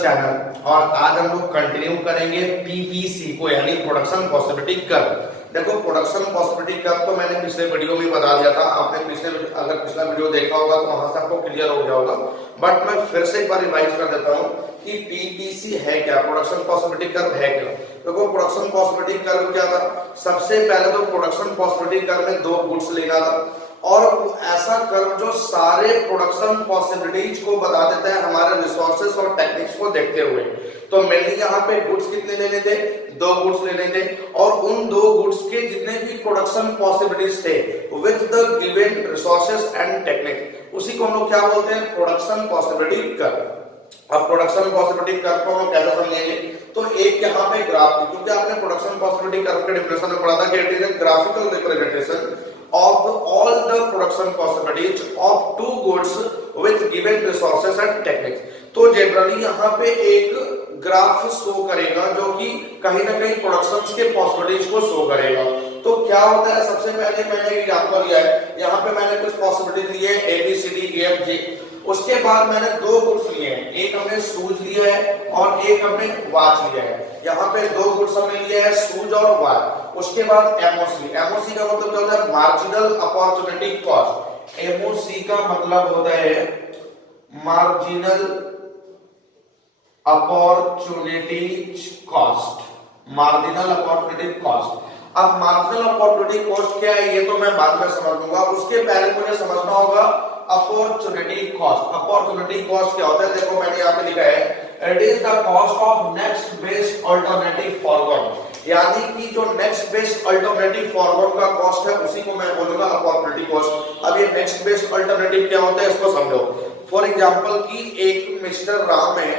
Channel और आज हम लोग कंटिन्यू करेंगे पीपीसी को यानी प्रोडक्शन पॉसिबिलिटी कर्व। देखो प्रोडक्शन पॉसिबिलिटी कर्व तो मैंने पिछले वीडियो में बता दिया था, आपने पिछला वीडियो देखा होगा तो वहां से आपको क्लियर हो गया होगा, बट मैं फिर से एक बार रिवाइज कर देता हूं कि पीपीसी है क्या, प्रोडक्शन पॉसिबिलिटी कर्व है क्या। देखो प्रोडक्शन पॉसिबिलिटी कर्व क्या था, सबसे पहले तो प्रोडक्शन पॉसिबिलिटी कर्व में दो गुड्स लेना था और ऐसा कर्व जो सारे प्रोडक्शन पॉसिबिलिटीज को बता देता है हमारे रिसोर्सेज और टेक्निक्स को देखते हुए। तो मेनली यहाँ पे गुड्स कितने लेने थे, दो गुड्स लेने थे और उन दो गुड्स के जितने भी प्रोडक्शन पॉसिबिलिटीज थे with the given resources and technique, उसी को हम लोग क्या बोलते हैं, प्रोडक्शन पॉसिबिलिटी कर्व। अब प्रोडक्शन पॉसिबिलिटी कर्व को हम कैसे समझेंगे, तो एक यहाँ पे ग्राफ, क्योंकि आपने प्रोडक्शन पॉसिबिलिटी कर्व के डेफिनेशन में पढ़ा था कि it is a graphical representation of all the production possibilities of two goods with given resources and techniques। तो जनरली यहाँ पे एक ग्राफ शो करेगा जो कि कहीं ना कहीं प्रोडक्शन के पॉसिबिलिटीज को शो करेगा। तो क्या होता है, सबसे पहले मैंने एग्जांपल लिया है, यहाँ पे मैंने कुछ पॉसिबिलिटी ली है ABCD EFG, उसके बाद मैंने दो गुड्स लिए हैं, एक हमने शूज लिया है और एक हमने वॉच लिया है। यहाँ पे दो गुड्स हमने लिया है शूज और वॉच, उसके बाद एमओसी। एमओसी का मतलब क्या होता है, मार्जिनल अपॉर्चुनिटी कॉस्ट। एमओसी का मतलब होता है marginal opportunity cost, marginal opportunity cost. अब मार्जिनल अपॉर्चुनिटी कॉस्ट क्या है ये तो मैं बाद में समझ लूंगा, उसके पहले मुझे समझना होगा अपॉर्चुनिटी कॉस्ट। अपॉर्चुनिटी कॉस्ट क्या होता है, देखो मैंने यहाँ पे लिखा है it is the cost of next best alternative forward, यानी कि जो नेक्स्ट बेस्ट अल्टरनेटिव फॉरवर्ड का कॉस्ट है उसी को मैं बोलूंगा अपॉर्चुनिटी कॉस्ट। अब ये नेक्स्ट बेस्ट अल्टरनेटिव क्या होता है इसको समझो। फॉर एग्जांपल कि एक मिस्टर राम है,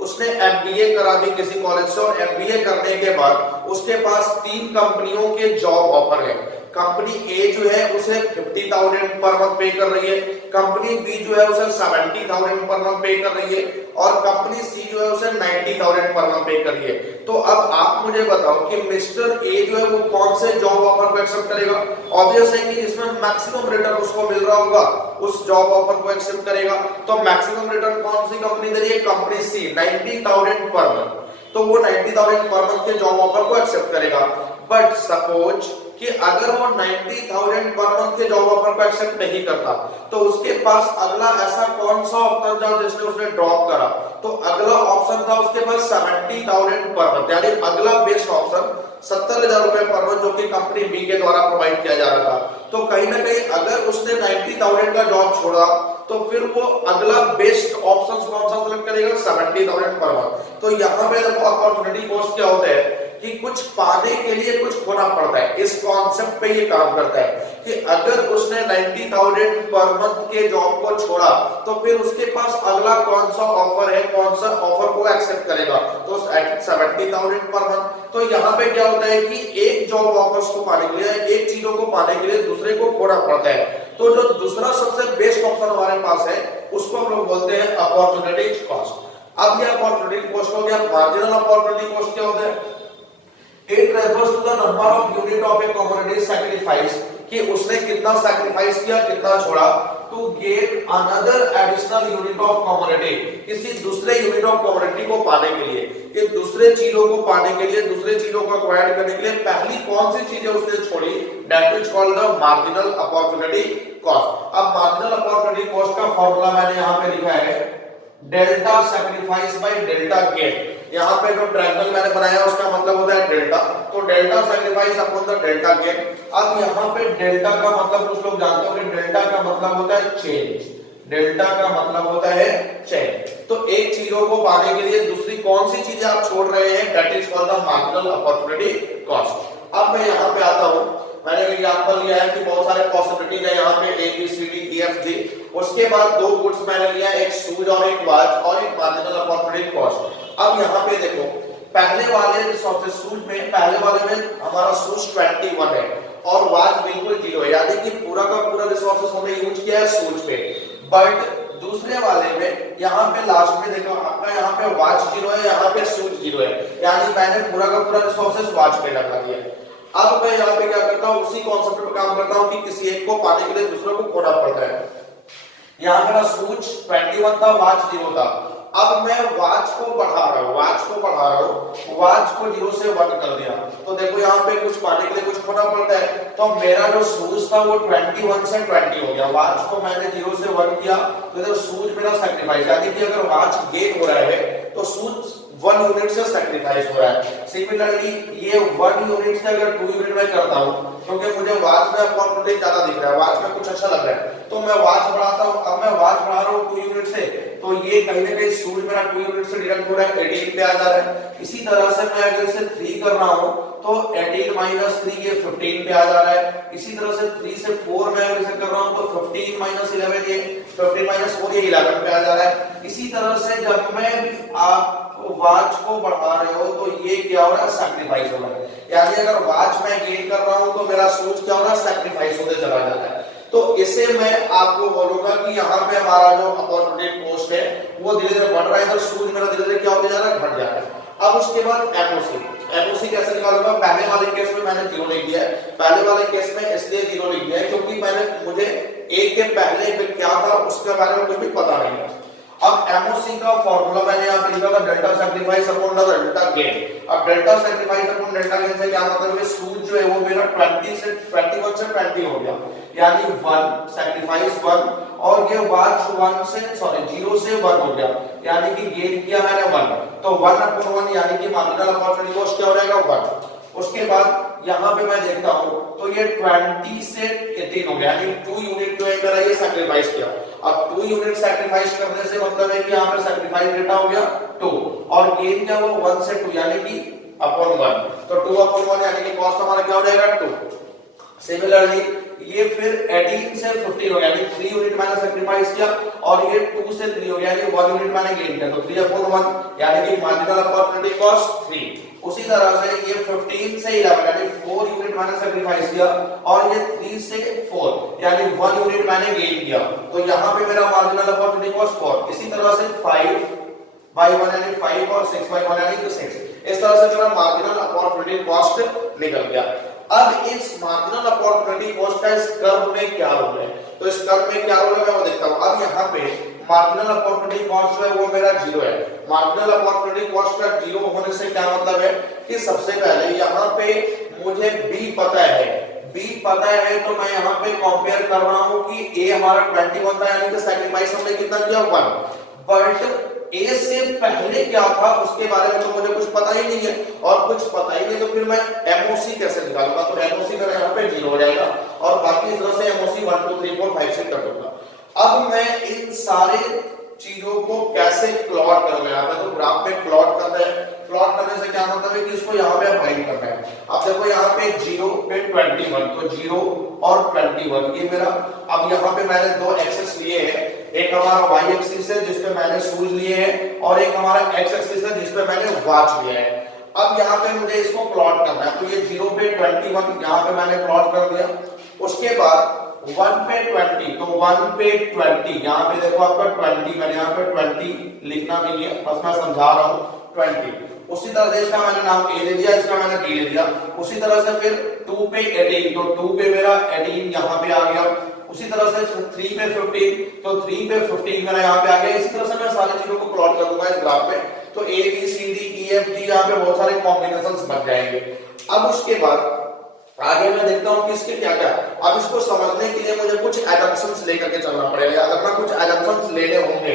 उसने एमबीए करा दी किसी कॉलेज से और एमबीए करने के बाद उसके पास 3 कंपनियों के जॉब ऑफर है। कंपनी ए जो है उसे 50,000 पर मंथ पे कर रही है, कंपनी बी जो है उसे 70,000 पर मंथ पे कर रही है और कंपनी सी जो है उसे 90,000 पर मंथ पे कर रही है। तो अब आप मुझे बताओ कि मिस्टर ए जो है वो कौन से जॉब ऑफर को एक्सेप्ट करेगा। ऑब्वियस है कि जिसमें मैक्सिमम रिटर्न उसको मिल रहा होगा उस जॉब ऑफर को एक्सेप्ट करेगा। तो मैक्सिमम रिटर्न कौन सी कंपनी दे रही है, कंपनी सी, 90,000 पर मंथ, तो वो 90,000 पर मंथ के जॉब ऑफर को एक्सेप्ट करेगा। बट सपोज कि अगर वो 90,000 पर मंथ के जॉब ऑफर को एक्सेप्ट नहीं करता तो उसके पास अगला ऐसा कौन सा ऑप्शन था जिसने उसने ड्रॉप करा, तो अगला ऑप्शन था उसके पास 70,000 पर मंथ, यानी अगला बेस्ट ऑप्शन 70,000 रुपए पर मंथ जो कि कंपनी बी के द्वारा प्रोवाइड किया जा रहा था। तो कहीं ना कहीं अगर उसने 90,000 का जॉब छोड़ा तो फिर वो अगला बेस्ट ऑप्शन कौन सा सिलेक्ट करेगा, 70,000 पर मंथ। तो यहाँ पे देखो अपॉर्चुनिटी कॉस्ट क्या होता है कि कुछ पाने के लिए कुछ खोना पड़ता है। इस कॉन्सेप्ट पे ये काम करता है कि अगर उसने 90,000 पर मंथ के जॉब को छोड़ा तो फिर उसके पास अगला कौन सा ऑफर है, कौन सा ऑफर को एक्सेप्ट करेगा, तो 70,000 पर मंथ। तो यहाँ पे क्या होता है कि एक जॉब ऑफर्स को पाने के लिए, एक चीजों को पाने के लिए दूसरे को खोना पड़ता है। तो जो दूसरा सबसे बेस्ट ऑप्शन हमारे पास है उसको हम लोग बोलते हैं अपॉर्चुनिटी कॉस्ट। अब ये अपॉर्चुनिटी कॉस्ट हो गया। मार्जिनल अपॉर्चुनिटी कॉस्ट क्या होता है, It refers to the number of unit of a commodity sacrifice, कि उसने कितना सैक्रिफाइस किया, कितना छोड़ा, to get another additional unit of commodity, किसी दूसरे यूनिट ऑफ कमोडिटी को पाने के लिए, कि दूसरे चीजों को पाने के लिए, दूसरे चीजों को एक्वायर करने के लिए पहली कौन सी चीजें उसने छोड़ी, that is called the marginal opportunity cost। अब marginal opportunity cost का फॉर्मूला मैंने यहाँ पे लिखा है delta sacrifice by delta gain. यहाँ पे जो ट्रायंगल मैंने बनाया उसका मतलब होता है डेल्टा, तो delta sacrifice upon the delta gain. अब यहाँ पे डेल्टा का मतलब कुछ लोग जानते हो कि डेल्टा का मतलब होता है चेंज, डेल्टा का मतलब होता है चेंज। तो एक चीजों को पाने के लिए दूसरी कौन सी चीजें आप छोड़ रहे हैं, that is called the marginal opportunity cost. अब मैं यहाँ पे आता हूँ, मैंने एग्जांपल लिया है कि बहुत सारे पॉसिबिलिटीज है यहाँ पे ABCD EFG, उसके बाद दो गुड्स मैंने लिया, एक शूज और एक वॉच और एक मार्जिनल अपॉर्चुनिटी कॉस्ट। अब यहाँ पे देखो पहले वाले रिसोर्सेज शूज में, पहले वाले में हमारा शूज 21 है और वॉच बिल्कुल 0 है, यानी कि पूरा का पूरा रिसोर्सेज हमने यूज किया है शूज पे। बट दूसरे वाले में यहाँ पे लास्ट में देखो आपका यहाँ पे वॉच 0 है, यहाँ पे शूज 0 है, यानी मैंने पूरा का पूरा रिसोर्सेज वॉच पे लगा दिया। अब मैं यहाँ पे क्या करता हूँ, उसी कॉन्सेप्ट पे काम करता हूँ कि किसी एक को पाने के लिए दूसरे को खोना पड़ता है। यहाँ मेरा शूज 21 था, वॉच 0 था, अब मैं वाच को बढ़ा रहा हूँ, वाच को 0 से 1 कर दिया। तो देखो यहाँ पे कुछ पाने के लिए कुछ खोना पड़ता है, तो मेरा जो सूज था वो 21 से 20 हो गया। वाच को मैंने 0 से 1 किया, तो इधर सूज मेरा सैक्रिफाइस, यानी कि अगर वाच गेन हो रहा है तो सूज 1 यूनिट से सैक्रिफाइस हो रहा है। सिमिलरली ये 1 यूनिट से अगर 2 यूनिट में करता हूं, क्योंकि मुझे वाच में अपॉर्चुनिटी ज्यादा दिख रहा है, वाच में कुछ अच्छा लग रहा है, तो मैं वाच बढ़ाता हूं। अब मैं वाच बढ़ा रहा हूं 2 यूनिट से, तो ये कहीं ना कहीं सूज मेरा 2 यूनिट से डिडक्ट हो रहा है, 18 पे आ जा रहा है। इसी तरह से मैं अगर इसे 3 कर रहा हूं तो 18 माइनस 3 ये 15 पे आ जा रहा है। इसी तरह से 3 से 4 मैं अगर इसे कर रहा हूं तो 15 माइनस 11 ये 15 माइनस 4 ये 11 पे आ जा रहा है। इसी तरह से जब मैं भी आप वाच को बढ़ा रहे हो तो ये क्या हो रहा है, सैक्रिफाइस हो रहा है। यानी अगर वाच मैं गेन कर रहा हूं तो मेरा सूज क्या हो रहा है, सैक्रिफाइस होते चला जाता है। तो इसे मैं आपको बोलूंगा कि यहाँ पे हमारा जो अपॉर्चुनिटी कॉस्ट है वो धीरे धीरे बढ़ रहा है, तो सूज मेरा धीरे धीरे क्या होते जा रहा है, घट जा रहा है। अब उसके बाद एमओसी कैसे निकालूंगा? पहले वाले केस में मैंने 0 लिख दिया है। पहले वाले केस में इसलिए 0 लिख दिया है क्योंकि मुझे एक के पहले क्या था उसके बारे में कुछ भी पता नहीं है। अब एमओसी का फार्मूला मैंने यहां पे लिखा था, delta sacrifice upon delta gain. अब delta sacrifice upon delta gain से क्या मतलब है, सूज जो है वो मेरा 21 से 20 हो गया, यानी 1 सैक्रिफाइस 1, और ये वाच 0 से 1 हो गया, यानी कि गेन किया मैंने 1, तो 1 अपॉन 1 यानी कि मार्जिनल अपॉर्चुनिटी कॉस्ट क्या हो जाएगा, 1। उसके बाद यहां पे मैं देखता हूं तो ये 20 से 18 हो गया, यानी 2 यूनिट जो है मेरा ये सैक्रिफाइस किया। अब 2 यूनिट सैक्रिफाइस करने से मतलब है कि यहां पे सैक्रिफाइस डेटा हो गया 2, और गेन क्या हुआ 1 से 2 यानी कि अपॉन 1, तो 2 अपॉन 1 यानी कि कॉस्ट हमारा क्या हो जाएगा 2। सिमिलरली ये फिर 18 से 15 हो गया, यानी 3 यूनिट मैंने सैक्रिफाइस किया, और ये 2 से 3 हो गया, यानी 1 यूनिट मैंने गेन किया, तो 3 अपॉन 1 यानी कि मार्जिनल अपॉर्चुनिटी कॉस्ट 3। उसी तरह से ये 15 से 11 यानी 4 यूनिट मैंने सैक्रिफाइस किया, और ये 3 से 4 यानी 1 यूनिट मैंने गेन किया, तो यहां पे मेरा मार्जिनल अपॉर्चुनिटी कॉस्ट 4। इसी तरह से 5 by 1 यानी 5 और 6 by 1 यानी 6। इस तरह से मेरा मार्जिनल अपॉर्चुनिटी कॉस्ट निकल गया। अब इस मार्जिनल अपॉर्चुनिटी कॉस्ट का इस कर्व में क्या रोल है, तो इस कर्व में क्या रोल है मैं वो देखता हूं। अब यहाँ पे मार्जिनल अपॉर्चुनिटी कॉस्ट जो है वो मेरा 0 है। मार्जिनल अपॉर्चुनिटी कॉस्ट का 0 होने से क्या मतलब है कि सबसे पहले यहाँ पे मुझे B पता है, तो मैं यहाँ पे कंपेयर कर रहा हूँ कि A हमारा 21 था, यानी कि सैक्रिफाइस हमने कितना किया 1, बट ए से पहले क्या था उसके बारे में तो मुझे कुछ पता ही नहीं है, और कुछ पता ही नहीं तो फिर मैं एमओसी कैसे निकालूंगा, तो एमओसी मेरा यहाँ पे 0 हो जाएगा, और बाकी इस तरह से एमओसी 1 2 3 4 5 6 कर दूंगा। अब मैं इन सारे चीजों को कैसे प्लॉट करूंगा, यहाँ पे तो ग्राफ में प्लॉट करने से क्या मतलब है कि इसको यहाँ पे फाइंड करना है। अब देखो यहाँ पे 0 पे 21, तो 0 और 21 ये मेरा, अब यहाँ पे मैंने 2 एक्सेस लिए हैं, एक हमारा y एक्सिस है जिसपे मैंने शूज लिए हैं, और एक हमारा x एक्सिस है जिसपे मैंने वॉच लिया है। अब यहाँ पे मुझे इसको प्लॉट करना है, तो ये 0 पे 21 यहाँ पे मैंने प्लॉट कर दिया। उसके बाद 1 पे 20, तो 1 पे 20 यहाँ पे देखो आपका 20, मैंने यहाँ पे 20 लिखना नहीं है, बस मैं समझा रहा हूँ 20। उसी तरह से इसका मैंने नाम A ले दिया, इसका मैंने D ले दिया। उसी तरह से फिर 2 पे 18, तो 2 पे मेरा 18 यहाँ पे आ गया। उसी तरह से 3 पे 15, तो 3 पे 15 मेरा यहाँ पे आ गया। इसी तरह से मैं सारी चीजों को प्लॉट कर दूंगा इस ग्राफ में, तो A B C D E F G यहाँ पे बहुत सारे कॉम्बिनेशंस बन जाएंगे। अब उसके बाद आगे मैं देखता हूँ कि इसके क्या क्या। अब इसको समझने के लिए मुझे कुछ एजम्पशंस लेकर के चलना पड़ेगा, याद रखना कुछ एजम्पशंस लेने होंगे।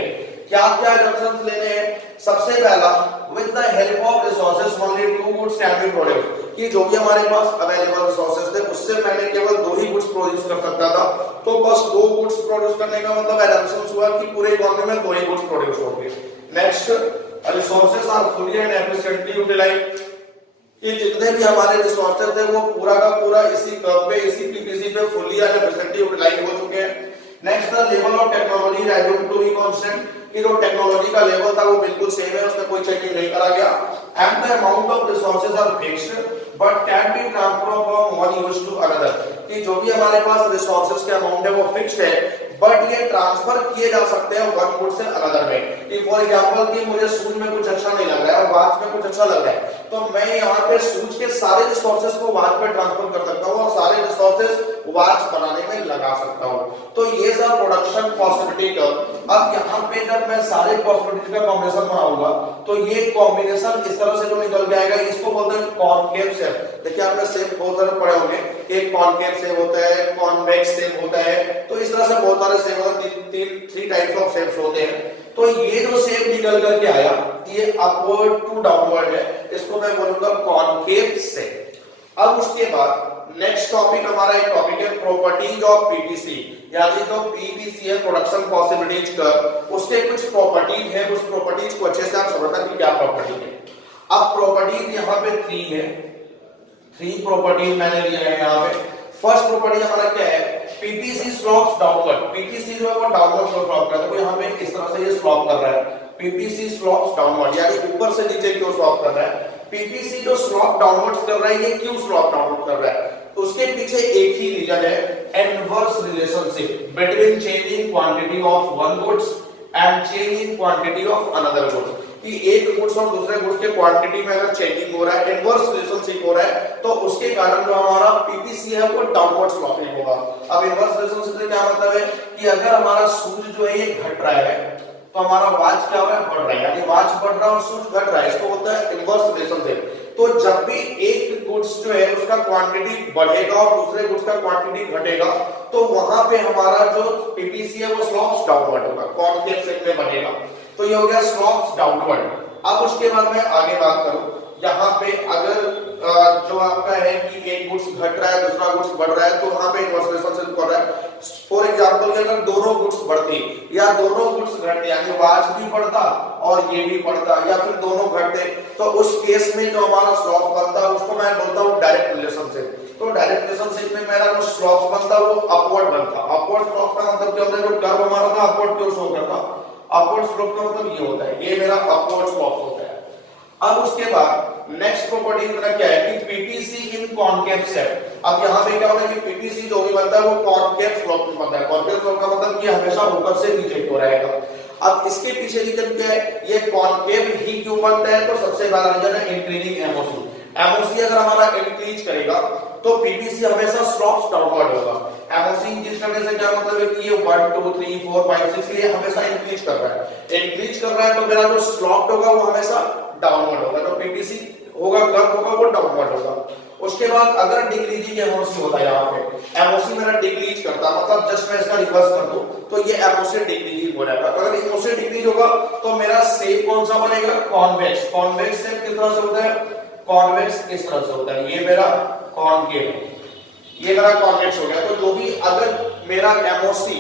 क्या क्या एजम्पशंस लेने हैं? सबसे पहला, with the help of resources only 2 goods can be produced, कि जो भी हमारे पास अवेलेबल रिसोर्सेज थे उससे मैंने केवल 2 ही गुड्स प्रोड्यूस कर सकता था, तो बस 2 गुड्स प्रोड्यूस करने का मतलब एजम्पशंस हुआ कि पूरे इकोनॉमी में 2 ही गुड्स प्रोड्यूस होंगे। Next, resources are fully and efficiently utilised, ये जितने भी हमारे रिसोर्सेज थे वो पूरा का पूरा इसी कर्व पे, इसी पीपीसी पे फुली एंड एफिशिएंटली यूटिलाइज हो चुके हैं। Next, the level of technology is assumed to be constant, कि जो टेक्नोलॉजी का लेवल था वो बिल्कुल सेम है, उसमें कोई चेंज नहीं करा गया। And the amount of resources are fixed but can be transferred from one use to another, कि जो भी हमारे पास रिसोर्सेज के अमाउंट है वो फिक्स्ड है, बट ये ट्रांसफर किए जा सकते हैं वन गुड से अनदर में। फॉर एग्जांपल कि मुझे शूज में कुछ अच्छा नहीं लग रहा है और वॉच में कुछ अच्छा लग रहा है, तो मैं यहाँ पे शूज के सारे रिसोर्सेज को वॉच पे ट्रांसफर कर सकता हूँ और सारे रिसोर्सेज वॉच बनाने में लगा सकता हूँ। तो ये सब प्रोडक्शन पॉसिबिलिटी का। अब यहाँ पे जब मैं सारे पॉसिबिलिटी का कॉम्बिनेशन बनाऊंगा तो ये कॉम्बिनेशन इस तरह से जो निकल के आएगा, इसको बोलते हैं कॉनकेव शेप। देखिए आपने शेप बहुत सारे पढ़े होंगे, एक कॉनकेव शेप होता है, कॉन्वेक्स शेप होता है, तो इस तरह से बहुत सारे शेप होते हैं, थ्री टाइप्स ऑफ शेप्स होते हैं। तो ये जो शेप निकल करके आया ये अपवर्ड टू डाउनवर्ड है, इसको मैं बोलूंगा कॉनकेव शेप। अब उसके बाद नेक्स्ट टॉपिक हमारा एक टॉपिक है प्रॉपर्टीज ऑफ पीपीसी, यानी जो पीपीसी है प्रोडक्शन पॉसिबिलिटीज का, उसके कुछ प्रॉपर्टीज है, उस प्रॉपर्टीज को अच्छे से आप समझना कि क्या प्रॉपर्टी है। अब प्रॉपर्टीज यहाँ पे 3 है, 3 प्रॉपर्टीज मैंने लिया है यहाँ पे। फर्स्ट प्रॉपर्टी हमारा क्या है, पीपीसी स्लोप्स डाउनवर्ड। पीपीसी जो है वो डाउनवर्ड स्लोप कर रहा है, तो यहाँ पे इस तरह से ये स्लोप कर रहा है, पीपीसी स्लोप्स डाउनवर्ड, यानी ऊपर से नीचे क्यों स्लोप कर रहा है। पीपीसी जो स्लोप डाउनवर्ड कर रहा है, ये क्यों स्लोप डाउनवर्ड कर रहा है, उसके पीछे एक ही रीजन है, inverse relationship between changing quantity of one goods and changing quantity of another goods. कि एक गुड्स और दूसरे गुड्स के क्वांटिटी में अगर चेंजिंग हो रहा है, इनवर्स रिलेशनशिप हो रहा है, तो उसके कारण जो हमारा पीपीसी है वो डाउनवर्ड स्लोपिंग होगा। अब इनवर्स रिलेशनशिप से क्या मतलब है कि अगर हमारा सूज जो है ये घट रहा है तो हमारा वाच क्या हो रहा है, बढ़ रहा है, यानी वाच बढ़ रहा है और सूज घट रहा है, इसको बोलता है इनवर्स रिलेशनशिप। तो जब भी एक गुड्स जो है उसका क्वांटिटी बढ़ेगा और दूसरे गुड्स का क्वांटिटी घटेगा, तो वहां पे हमारा जो पीपीसी है वो स्लोप्स डाउनवर्ड होगा, कॉनकेव शेप में बनेगा। तो ये हो गया स्लोप्स डाउनवर्ड। अब उसके बाद मैं आगे बात करूं, यहाँ पे अगर जो आपका है कि एक गुड्स घट रहा है दूसरा गुड्स बढ़ रहा है, तो वहां पे इनवर्स रिलेशनशिप कर रहा है। फॉर एग्जांपल अगर दोनों गुड्स बढ़ती या दोनों गुड्स घटते, यानी वाच भी बढ़ता और ये भी बढ़ता, या फिर दोनों घटते, तो उस केस में जो हमारा स्लोप बनता है उसको मैं बोलता हूँ डायरेक्ट रिलेशनशिप। तो डायरेक्ट रिलेशनशिप में मेरा जो स्लोप बनता है वो अपवर्ड बनता। अपवर्ड स्लोप का मतलब क्या होता है, जो कर्व हमारा था अपवर्ड क्यों शो करता, अपवर्ड स्लोप का मतलब ये होता है, ये मेरा अपवर्ड स्लोप होता है। अब उसके बाद नेक्स्ट प्रॉपर्टी मेरा क्या है कि पीपीसी इन कॉनकेव शेप। अब यहाँ पे क्या होता है कि पीपीसी जो भी बनता है वो कॉनकेव स्लोप में बनता है। कॉनकेव स्लोप का मतलब कि हमेशा ऊपर से नीचे की ओर आएगा। अब इसके पीछे रीजन क्या है, ये कॉनकेव ही क्यों बनता है, तो सबसे बड़ा रीजन है इंक्रीजिंग एमओसी। एमओसी अगर हमारा इंक्रीज करेगा तो पीपीसी हमेशा स्लोप्स डाउनवर्ड होगा। एमओसी इंक्रीज करने से क्या मतलब है कि ये 1 2 3 4 5 6 ये हमेशा इंक्रीज कर रहा है, इंक्रीज कर रहा है, तो मेरा जो स्लोप होगा वो हमेशा डाउनवर्ड होगा, तो पीपीसी होगा कर्व होगा वो डाउनवर्ड होगा। उसके बाद अगर डिक्रीजिंग एमओसी होता है, यहाँ पे एमओसी मेरा डिक्रीज करता, मतलब जस्ट मैं इसका रिवर्स कर दूं तो ये एमओसी डिक्रीजिंग हो जाएगा। अगर एमओसी डिक्रीज होगा तो मेरा शेप कौन सा बनेगा, कॉन्वेक्स। कॉन्वेक्स शेप किस तरह से होता है, कॉन्वेक्स इस तरह से होता है, ये मेरा कॉनकेव, ये मेरा कॉन्वेक्स हो गया। तो जो भी अगर मेरा एमओसी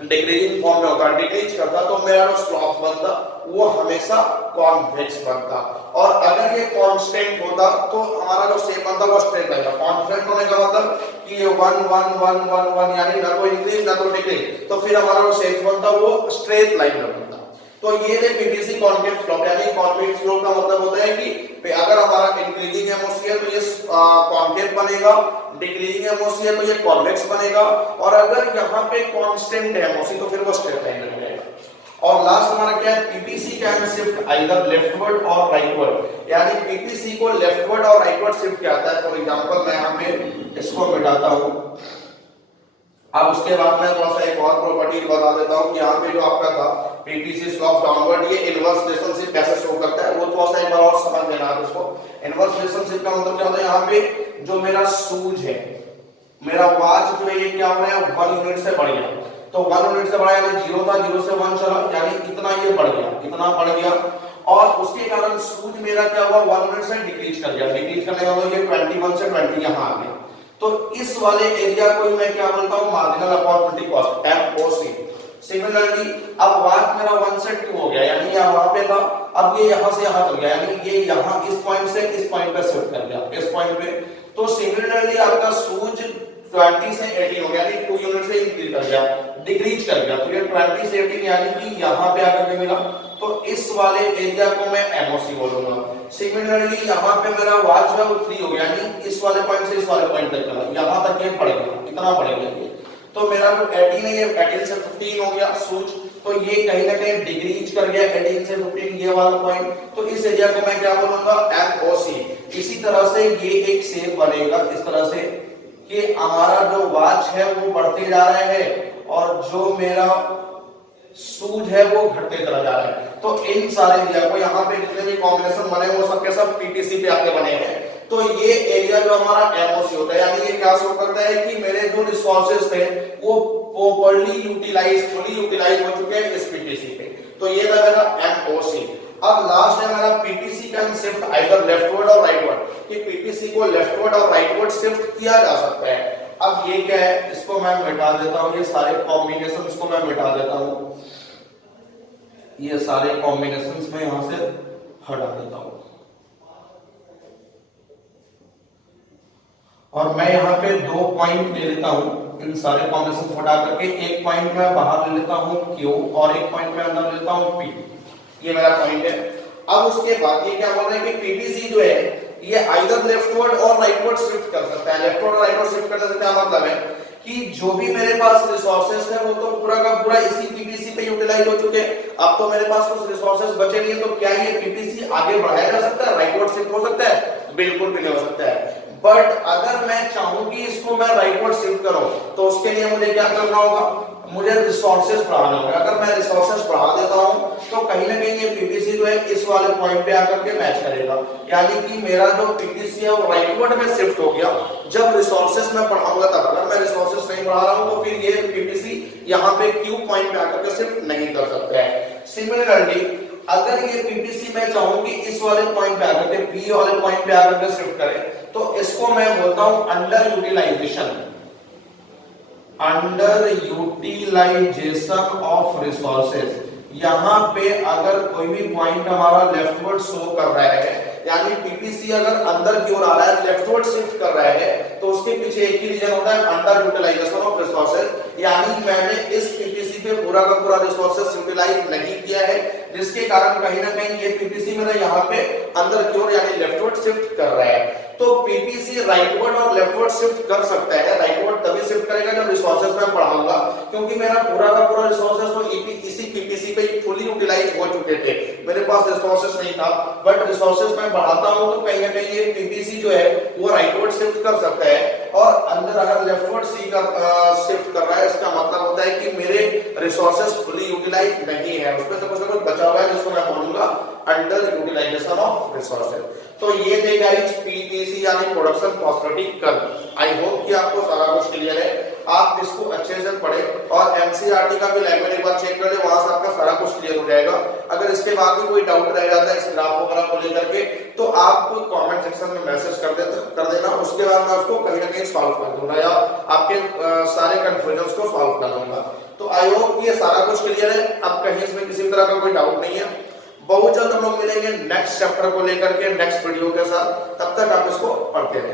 डिक्रीजिंग फॉर्म में होता, डिक्रीज करता, तो मेरा जो स्लोप बनता वो हमेशा कॉन्वेक्स बनता। और अगर ये कांस्टेंट होता तो हमारा जो शेप बनता वो स्ट्रेट लगेगा। कांस्टेंट होने का मतलब कि ये 1 1 1 1 1 यानी ना तो इंक्रीज ना तो डिक्रीज, तो फिर हमारा जो शेप बनता वो स्ट्रेट लाइन में बनता। तो ये है पीपीसी कॉनकेव स्लोप, यानी कॉनकेव स्लोप का मतलब होता है कि अगर हमारा इंक्रीजिंग एमओसी है तो ये कॉनकेव बनेगा, डिक्रीजिंग एमओसी है तो ये कॉन्वेक्स बनेगा, और अगर यहाँ पे कांस्टेंट है एमओसी तो फिर वो स्ट्रेट लाइन में बनेगा। और लास्ट हमारा क्या है, PPC can shift either leftward और राइटवर्ड, यानी पीपीसी को लेफ्टवर्ड और राइटवर्ड शिफ्ट किया जाता है। फॉर एग्जांपल मैं यहाँ पे इसको मिटाता हूँ। अब उसके बाद मैं थोड़ा सा एक और प्रॉपर्टी बता देता हूँ कि यहाँ पे जो आपका था पीपीसी स्लोप डाउनवर्ड, ये इनवर्स रिलेशनशिप कैसे शो करता है वो थोड़ा सा एक बार और समझ लेना है इसको। इनवर्स रिलेशनशिप का मतलब क्या होता है, यहाँ पे जो मेरा सूज है, मेरा वाच जो है ये क्या हो रहा है 1 यूनिट से बढ़ गया, तो 1 यूनिट से बढ़ा यानी 0 था, 0 से 1 चला, यानी इतना ये बढ़ गया, इतना बढ़ गया, और उसके कारण सूज मेरा क्या हुआ 1 यूनिट से डिक्रीज कर गया। डिक्रीज करने का मतलब ये 21 से 20 यहाँ आ गया। तो इस वाले एरिया को मैं क्या बोलता हूँ, marginal opportunity cost, MOC. Similarly अब वाच मेरा 1 से 2 हो गया, यानी यहाँ वहां पे था, अब ये यहाँ से यहाँ चल गया, यानी ये यहाँ इस पॉइंट से इस पॉइंट पे शिफ्ट कर गया, इस पॉइंट पे। तो सिमिलरली आपका सूज 20 से 18 हो गया, यानी 2 यूनिट से इंक्रीज कर गया, डिक्रीज कर गया, तो ये 20 से 18 यानी कि यहाँ पे आकर के मिला, तो इस वाले एरिया को मैं एमओसी बोलूंगा। सिमिलरली यहाँ पे मेरा वाच जो है वो 3 हो गया, यानी इस वाले पॉइंट से इस वाले पॉइंट तक चला, यहाँ तक ये पड़ गया, इतना पड़ गया ये, तो मेरा जो 18 है ये 18 से 15 हो गया सूज, तो ये कहीं ना कहीं डिक्रीज कर गया 18 से 15 ये वाला पॉइंट, तो इस एरिया को मैं क्या बोलूंगा MOC। इसी तरह से ये एक शेप बनेगा इस तरह से कि हमारा जो वॉच है वो बढ़ते जा रहा है और जो मेरा सूज है वो घटते चला जा रहा है। तो इन सारे एरिया को यहाँ पे जितने भी कॉम्बिनेशन बने वो सब के सब PTC पे आके बने हैं। तो ये एरिया जो हमारा MOC होता है, यानी ये क्या शो करता है कि मेरे जो रिसोर्सेज थे वो प्रॉपर्ली यूटिलाइज फुली यूटिलाइज हो चुके हैं इस PTC पे। तो ये था मेरा MOC। अब लास्ट है मेरा PTC can shift either leftward और राइटवर्ड, कि PTC को लेफ्टवर्ड और राइटवर्ड शिफ्ट किया जा सकता है। अब ये क्या है, इसको मैं मिटा देता हूं, ये सारे कॉम्बिनेशन इसको मैं मिटा देता हूं, ये सारे कॉम्बिनेशंस में यहां से हटा देता हूं और मैं यहां पे 2 पॉइंट ले लेता हूं, इन सारे कॉम्बिनेशन हटा करके एक पॉइंट मैं बाहर ले लेता हूं Q और एक पॉइंट मैं अंदर ले लेता हूं P, ये मेरा पॉइंट है। अब उसके बाद ये क्या बोल रहे हैं कि PTC जो है ये आइदर लेफ्टवर्ड और राइटवर्ड शिफ्ट कर सकता है। लेफ्टवर्ड और राइटवर्ड शिफ्ट करने से क्या मतलब है कि जो भी मेरे पास रिसोर्सेज है वो तो पूरा का पूरा इसी PTC पे यूटिलाइज हो चुके हैं। अब तो मेरे पास कुछ रिसोर्सेज बचे नहीं है, तो क्या ये PTC आगे बढ़ाया जा सकता है, राइटवर्ड शिफ्ट हो सकता है? बिल्कुल भी नहीं हो सकता है। बट अगर मैं चाहूं कि इसको मैं राइटवर्ड शिफ्ट करूं तो उसके लिए मुझे क्या करना होगा, मुझे रिसोर्सेज बढ़ाना होगा। अगर मैं रिसोर्सेज बढ़ा देता हूं तो कहीं ना कहीं ये PTC जो है इस वाले पॉइंट पे आकर के मैच करेगा, यानी कि मेरा जो PTC है वो राइटवर्ड में शिफ्ट हो गया। जब रिसोर्सेज मैं बढ़ाऊंगा तब, अगर मैं रिसोर्सेज नहीं बढ़ा रहा हूं तो फिर ये PTC यहाँ पे Q पॉइंट पे आकर के शिफ्ट नहीं कर सकता है। सिमिलरली अगर ये PTC मैं चाहूं कि इस वाले पॉइंट पे आकर के P वाले पॉइंट पे आकर के शिफ्ट करे, तो इसको मैं बोलता हूं under utilisation, under utilisation of resources. यहां पे अगर कोई भी पॉइंट हमारा लेफ्टवर्ड शो कर रहा है, यानी PTC अगर अंदर की ओर आ रहा है, लेफ्टवर्ड शिफ्ट कर रहा है, तो उसके पीछे एक ही रीजन होता है, अंडर यूटिलाइजेशन ऑफ रिसोर्सेज। यानी मैंने इस PTC पे पूरा का पूरा रिसोर्सेज यूटिलाइज नहीं किया है, जिसके कारण कहीं ना कहीं ये PTC मेरा यहाँ पे अंदर की ओर यानी लेफ्टवर्ड शिफ्ट कर रहा है। तो PTC राइटवर्ड और लेफ्टवर्ड शिफ्ट कर सकता है। राइटवर्ड तभी शिफ्ट करेगा जब रिसोर्सेज मैं बढ़ाऊंगा, क्योंकि मेरा पूरा का पूरा रिसोर्सेज तो इसी PTC पे फुली यूटिलाइज हो चुके थे, मेरे पास रिसोर्सेज नहीं था। बट रिसोर्सेज मैं बढ़ाता हूं तो कहीं ना कहीं ये PTC जो है वो राइटवर्ड शिफ्ट कर सकता है, और अंदर अगर लेफ्टवर्ड शिफ्ट कर रहा है, इसका मतलब होता है कि मेरे रिसोर्सेज फुली यूटिलाइज नहीं है, उसमें से कुछ ना कुछ बचा हुआ है, जिसको मैं बोलूंगा अंडर यूटिलाइजेशन ऑफ रिसोर्सेज। तो ये थे गाइस PTC यानी production phosphatic curve. I hope कि आपको सारा कुछ क्लियर है, आप इसको अच्छे से पढ़ें और NCERT का भी लाइब्रेरी एक बार चेक कर ले, वहां से आपका सारा कुछ क्लियर हो जाएगा। अगर इसके बाद भी कोई डाउट रह जाता है इस ग्राफ वगैरह को लेकर के, तो आप कमेंट सेक्शन में मैसेज कर देना, उसके बाद मैं उसको कहीं ना कहीं सॉल्व कर दूंगा या आपके सारे कंफ्यूजन को सॉल्व कर दूंगा। तो आई होप ये सारा कुछ क्लियर है, अब कहीं इसमें किसी तरह का कोई डाउट नहीं है। बहुत जल्द हम लोग मिलेंगे नेक्स्ट चैप्टर को लेकर के नेक्स्ट वीडियो के साथ, तब तक आप इसको पढ़ते रहें।